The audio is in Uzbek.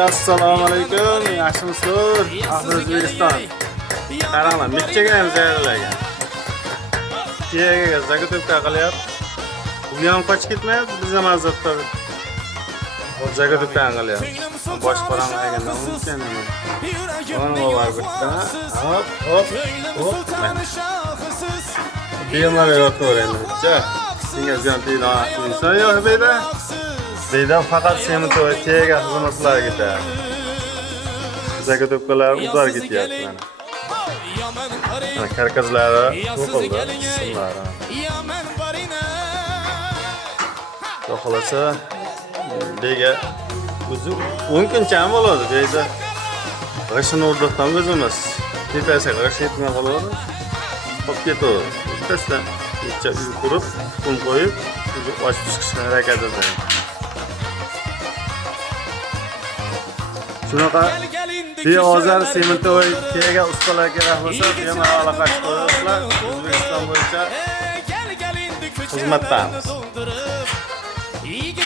Assalomu alaykum, yaxshimisizlar? Ahli O'zbekiston. Qaranglar, michchagayam zaryadlagan. Kiyaga zagotovka qilyapti. Bu ham qochib ketmayapti, biz ham azobda. Bu zagotovka qilyapti. Bosh qorang qilgandan unutgan nima. Mana var bitta. Hop, hop, hop. Bemalol yotaveradi. Senga ziyon tegdi. Inson yo'q beda. Beda faqat semitoy tega xizmatlar ketadi. Zagotovkalar uzar ketyapti mana. Mana karkazlari to'qildi, simlari. Xohlasa bega o'zi 10 kuncha bo'ladi beda. G'ishini o'rdoqdan o'zimiz. Tepasiga g'ish yetmay qoladi. Qolib ketadi. Bittasidan necha uy qurib, qum qo'yib, o'zi ochib chiqishga harakat etadi. Shunaqa beozor semitoy tega ustalar kerak bo'lsa, bemalol aloqa qilib, O'zbekiston bo'yicha xizmatdamiz.